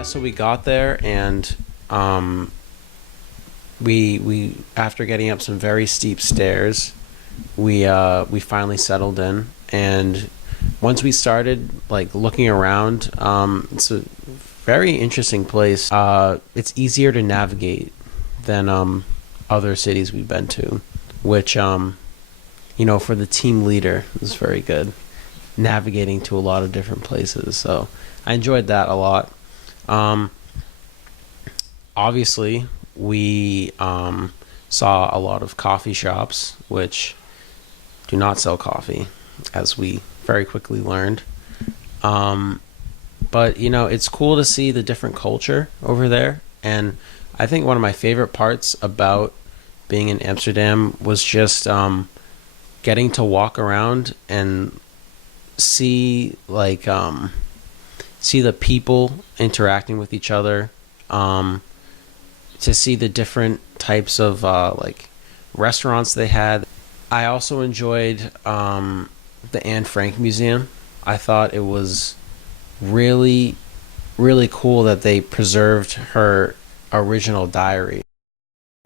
Yeah, so we got there and we after getting up some very steep stairs, we finally settled in. And once we started like looking around, it's a very interesting place. It's easier to navigate than other cities we've been to, which for the team leader is very good, navigating to a lot of different places. So I enjoyed that a lot. Um, Obviously, we saw a lot of coffee shops, which do not sell coffee, as we very quickly learned. Um, but it's cool to see the different culture over there. And I think one of my favorite parts about being in Amsterdam was just getting to walk around and see see the people interacting with each other. Um, to see the different types of restaurants they had. I also enjoyed the Anne Frank Museum. I thought it was really, really cool that they preserved her original diary.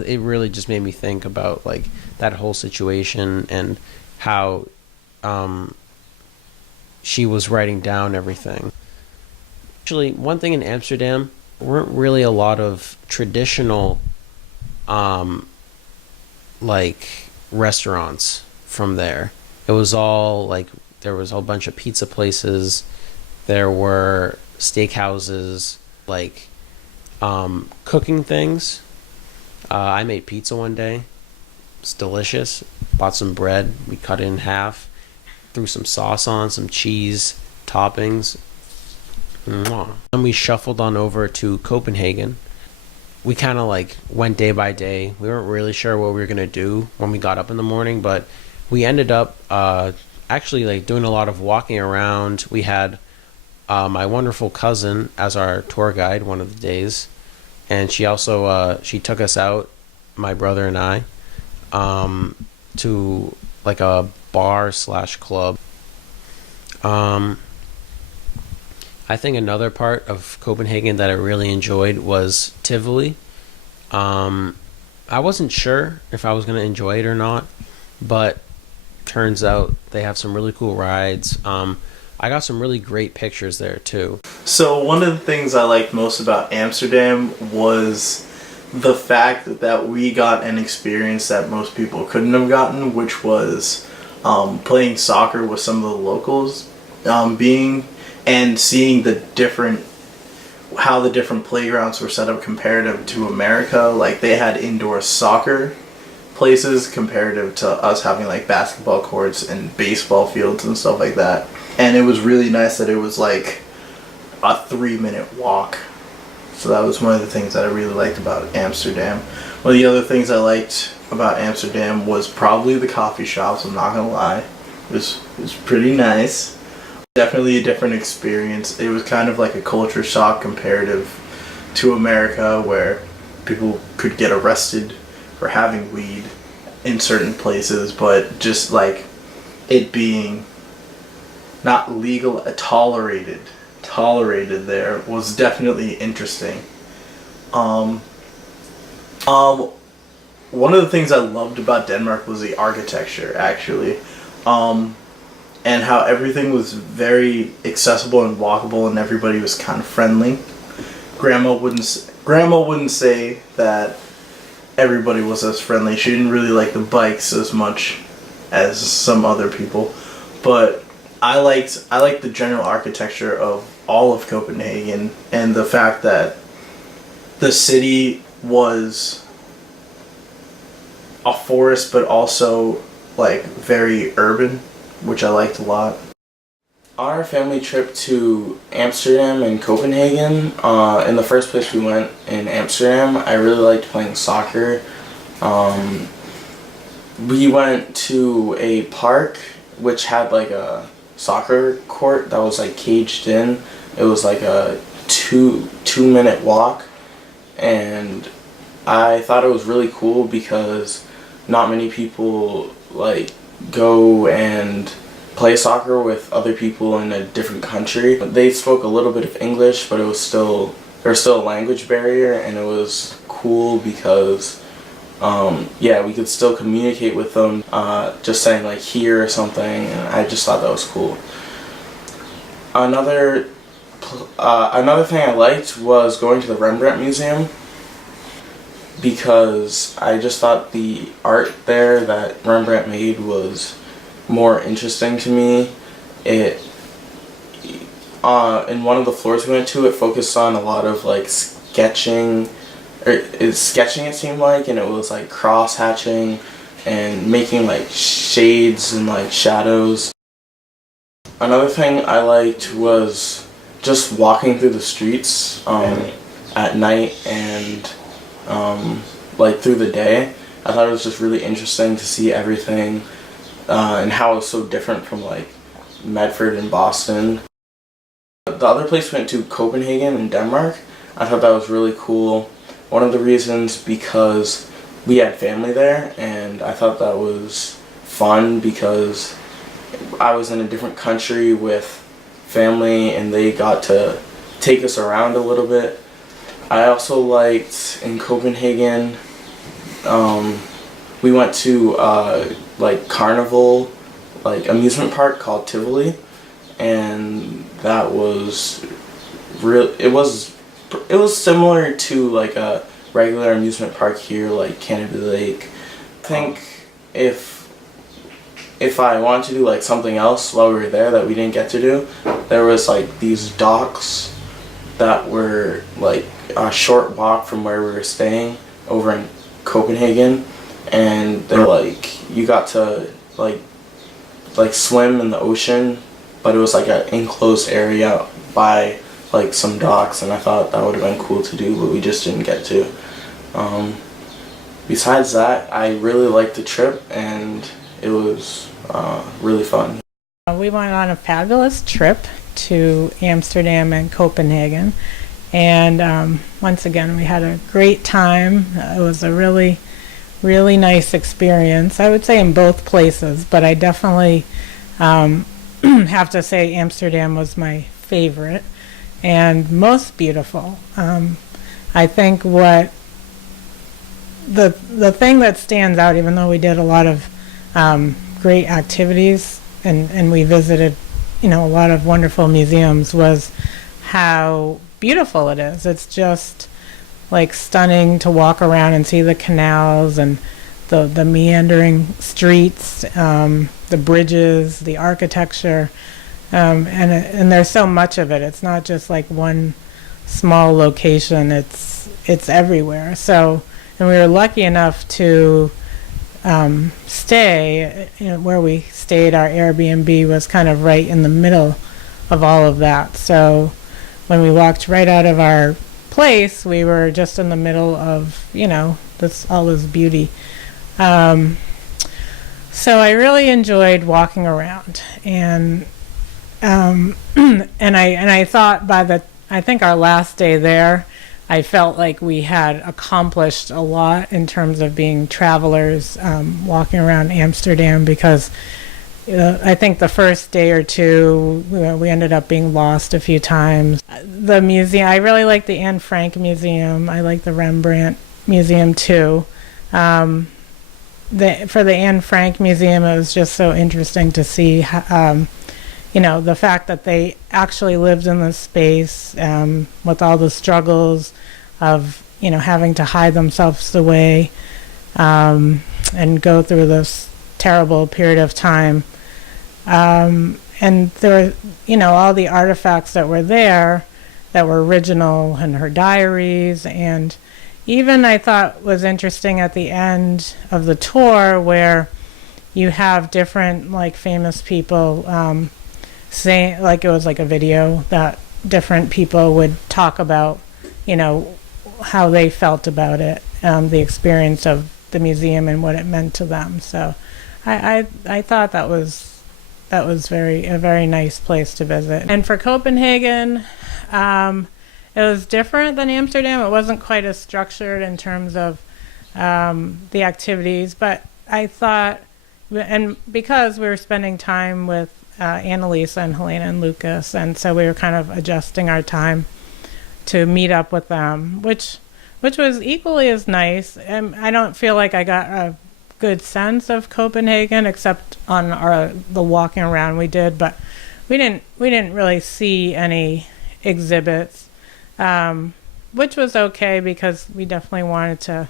It really just made me think about like that whole situation and how um, she was writing down everything. Actually, one thing in Amsterdam weren't really a lot of traditional um, like restaurants from there. It was all like there was a whole bunch of pizza places. There were steakhouses, like cooking things. I made pizza one day. It's delicious. Bought some bread. We cut it in half. Threw some sauce on, some cheese, toppings. Mwah. Then we shuffled on over to Copenhagen. We kind of like went day by day. We weren't really sure what we were gonna do when we got up in the morning, but we ended up actually like doing a lot of walking around. We had my wonderful cousin as our tour guide one of the days, and she also she took us out, my brother and I, to like a bar slash club. Um, I think another part of Copenhagen that I really enjoyed was Tivoli. Um, I wasn't sure if I was going to enjoy it or not, but turns out they have some really cool rides. I got some really great pictures there too. So one of the things I liked most about Amsterdam was the fact that we got an experience that most people couldn't have gotten, which was playing soccer with some of the locals, being and seeing how the different playgrounds were set up comparative to America. Like they had indoor soccer places comparative to us having like basketball courts and baseball fields and stuff like that. And it was really nice that it was like a 3-minute walk. So that was one of the things that I really liked about Amsterdam. One of the other things I liked about Amsterdam was probably the coffee shops, I'm not gonna lie. It was pretty nice. Definitely a different experience. It was kind of like a culture shock comparative to America, where people could get arrested for having weed in certain places, but just like it being not legal, tolerated there was definitely interesting. Um, One of the things I loved about Denmark was the architecture, actually. And how everything was very accessible and walkable, and everybody was kind of friendly. Grandma wouldn't say that everybody was as friendly. She didn't really like the bikes as much as some other people, but I liked the general architecture of all of Copenhagen, and the fact that the city was a forest but also like very urban, which I liked a lot. Our family trip to Amsterdam and Copenhagen, in the first place we went in Amsterdam, I really liked playing soccer. We went to a park which had like a soccer court that was like caged in. It was like a two-minute walk, and I thought it was really cool because not many people like go and play soccer with other people in a different country. They spoke a little bit of English, but it was still there was still a language barrier, and it was cool because yeah, we could still communicate with them, just saying like here or something, and I just thought that was cool. Another thing I liked was going to the Rembrandt Museum, because I just thought the art there that Rembrandt made was more interesting to me. It in one of the floors we went to, it focused on a lot of like sketching, it seemed like, and it was like cross hatching and making like shades and like shadows. Another thing I liked was just walking through the streets at night and like through the day. I thought it was just really interesting to see everything and how it was so different from like Medford and Boston. The other place we went to, Copenhagen in Denmark, I thought that was really cool. One of the reasons because we had family there, and I thought that was fun because I was in a different country with family and they got to take us around a little bit. I also liked in Copenhagen, we went to like carnival, like amusement park called Tivoli, and that was it was similar to like a regular amusement park here, like Canopy Lake. I think if I wanted to do like something else while we were there that we didn't get to do, there was like these docks that were like a short walk from where we were staying over in Copenhagen, and they're like you got to like swim in the ocean, but it was like an enclosed area by like some docks, and I thought that would have been cool to do, but we just didn't get to. Besides that, I really liked the trip, and it was really fun. We went on a fabulous trip to Amsterdam and Copenhagen, and once again we had a great time. It was a really nice experience, I would say, in both places, but I definitely have to say Amsterdam was my favorite and most beautiful. I think what the thing that stands out, even though we did a lot of great activities and we visited, a lot of wonderful museums, was how beautiful it is. It's just like stunning to walk around and see the canals and the meandering streets, the bridges, the architecture, and there's so much of it. It's not just like one small location. It's everywhere. So, and we were lucky enough to stay, where we stayed. Our Airbnb was kind of right in the middle of all of that. So when we walked right out of our place, we were just in the middle of, all this beauty. So I really enjoyed walking around, and I thought I think our last day there, I felt like we had accomplished a lot in terms of being travelers, walking around Amsterdam, because I think the first day or two we ended up being lost a few times. The museum, I really like the Anne Frank Museum. I like the Rembrandt Museum too. For the Anne Frank Museum, it was just so interesting to see the fact that they actually lived in this space, with all the struggles of, having to hide themselves away, and go through this terrible period of time. And there were, all the artifacts that were there that were original, and her diaries, and even I thought was interesting at the end of the tour where you have different like famous people, saying, like, it was like a video that different people would talk about, how they felt about it, the experience of the museum and what it meant to them. So I thought that was a very nice place to visit. And for Copenhagen, it was different than Amsterdam. It wasn't quite as structured in terms of the activities, but I thought, and because we were spending time with Annalisa and Helena and Lucas, and so we were kind of adjusting our time to meet up with them, which was equally as nice. And I don't feel like I got a good sense of Copenhagen except on the walking around we did, but we didn't really see any exhibits, which was okay because we definitely wanted to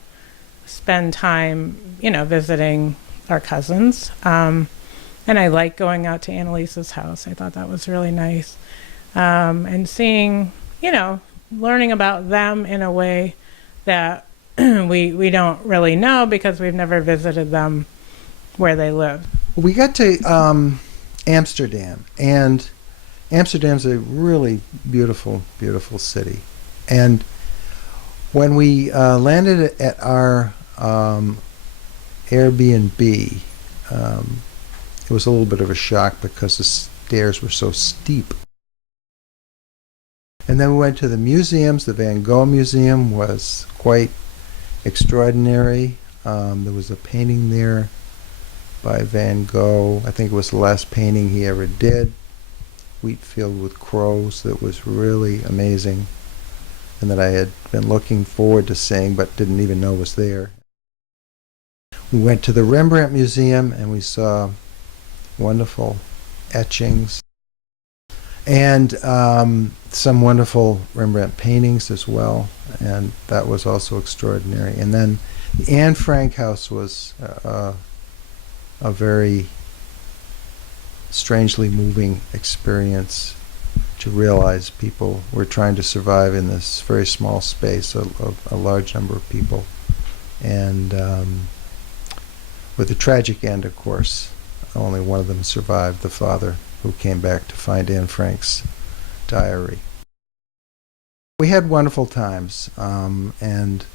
spend time, visiting our cousins. And I like going out to Annalisa's house. I thought that was really nice. And seeing, learning about them in a way that we don't really know because we've never visited them where they live. We got to Amsterdam, and Amsterdam's a really beautiful, beautiful city. And when we landed at our Airbnb, it was a little bit of a shock because the stairs were so steep. And then we went to the museums. The Van Gogh Museum was quite extraordinary. There was a painting there by Van Gogh. I think it was the last painting he ever did. Wheat field with crows. That was really amazing, and that I had been looking forward to seeing but didn't even know was there. We went to the Rembrandt Museum and we saw wonderful etchings and some wonderful Rembrandt paintings as well, and that was also extraordinary. And then the Anne Frank house was a very strangely moving experience to realize people were trying to survive in this very small space, a large number of people, and with a tragic end, of course. Only one of them survived, the father, who came back to find Anne Frank's diary. We had wonderful times, and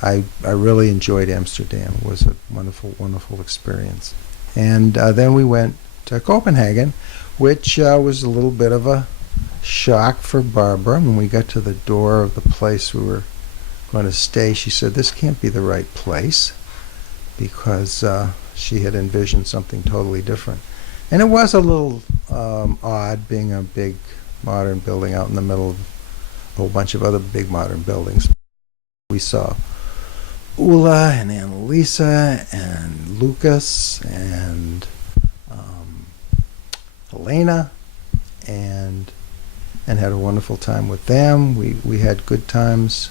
I really enjoyed Amsterdam. It was a wonderful, wonderful experience. And then we went to Copenhagen, which was a little bit of a shock for Barbara. When we got to the door of the place we were going to stay, she said, "This can't be the right place," because she had envisioned something totally different. And it was a little odd being a big modern building out in the middle of a whole bunch of other big modern buildings. We saw Ulla and Annalisa and Lucas and Helena and had a wonderful time with them. We had good times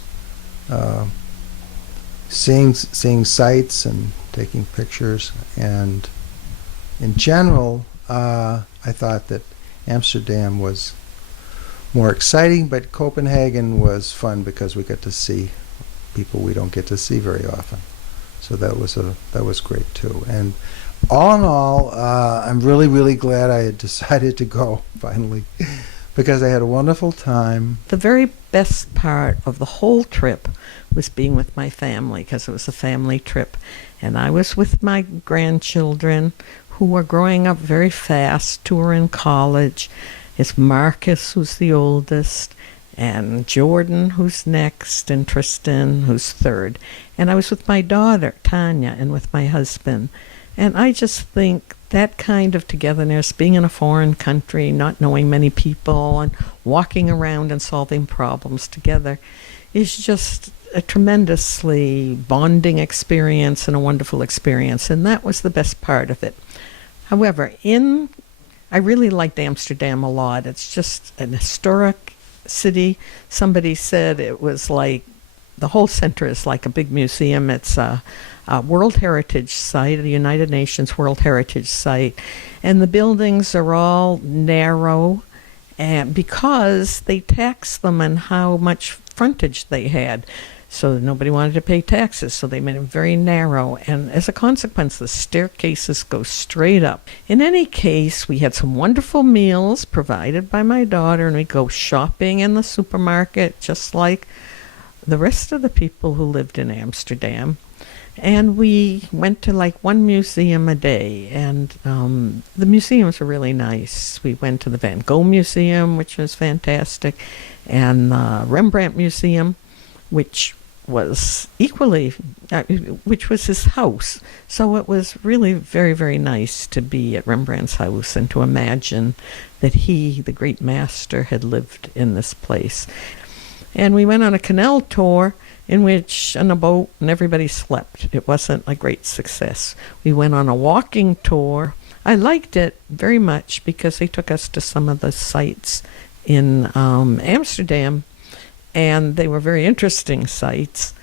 seeing sights and taking pictures, and in general I thought that Amsterdam was more exciting, but Copenhagen was fun because we got to see people we don't get to see very often. So that was great too. And all in all, I'm really, really glad I had decided to go finally, because I had a wonderful time. The very best part of the whole trip was being with my family, because it was a family trip. And I was with my grandchildren, who were growing up very fast, two were in college. It's Marcus, who's the oldest, and Jordan, who's next, and Tristan, who's third. And I was with my daughter, Tanya, and with my husband. And I just think that kind of togetherness, being in a foreign country, not knowing many people, and walking around and solving problems together, is just a tremendously bonding experience and a wonderful experience. And that was the best part of it. However, I really liked Amsterdam a lot. It's just an historic city. Somebody said it was like, the whole center is like a big museum. It's a World Heritage Site, a United Nations World Heritage Site. And the buildings are all narrow, and because they taxed them on how much frontage they had. So nobody wanted to pay taxes, so they made them very narrow. And as a consequence, the staircases go straight up. In any case, we had some wonderful meals provided by my daughter, and we go shopping in the supermarket, just like the rest of the people who lived in Amsterdam. And we went to like one museum a day, and the museums were really nice. We went to the Van Gogh Museum, which was fantastic, and the Rembrandt Museum, which was equally, which was his house. So it was really very, very nice to be at Rembrandt's house and to imagine that he, the great master, had lived in this place. And we went on a canal tour in which, on a boat, and everybody slept. It wasn't a great success. We went on a walking tour. I liked it very much because they took us to some of the sites in Amsterdam, and they were very interesting sites.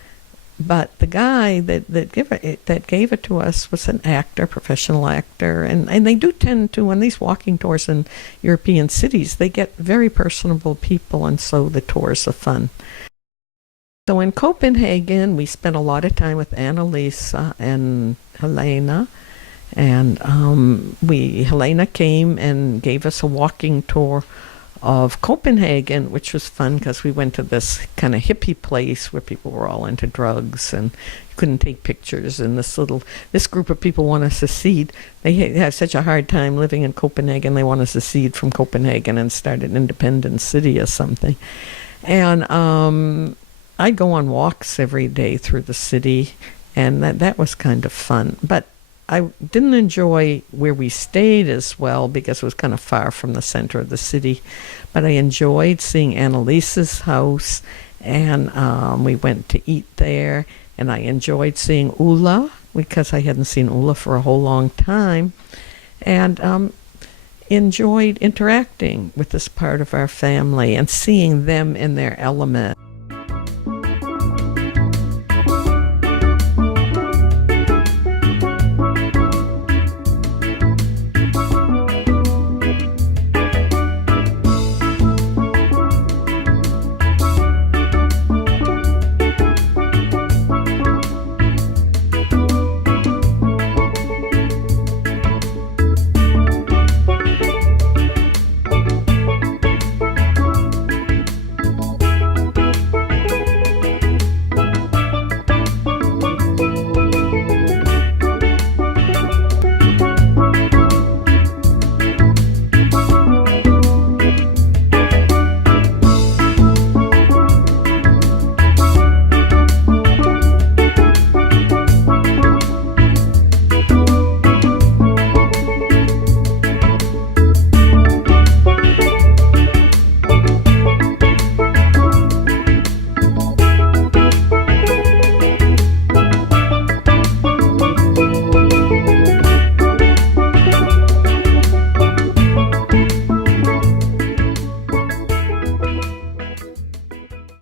But the guy that gave it to us was an actor, professional actor, and they do tend to, on these walking tours in European cities, they get very personable people, and so the tours are fun. So in Copenhagen, we spent a lot of time with Annalisa and Helena, and Helena came and gave us a walking tour of Copenhagen, which was fun because we went to this kind of hippie place where people were all into drugs and couldn't take pictures. And this group of people want to secede. They have such a hard time living in Copenhagen. They want to secede from Copenhagen and start an independent city or something. And I'd go on walks every day through the city, and that was kind of fun. But I didn't enjoy where we stayed as well because it was kind of far from the center of the city. But I enjoyed seeing Annalisa's house, and we went to eat there. And I enjoyed seeing Ulla because I hadn't seen Ulla for a whole long time. And enjoyed interacting with this part of our family and seeing them in their element.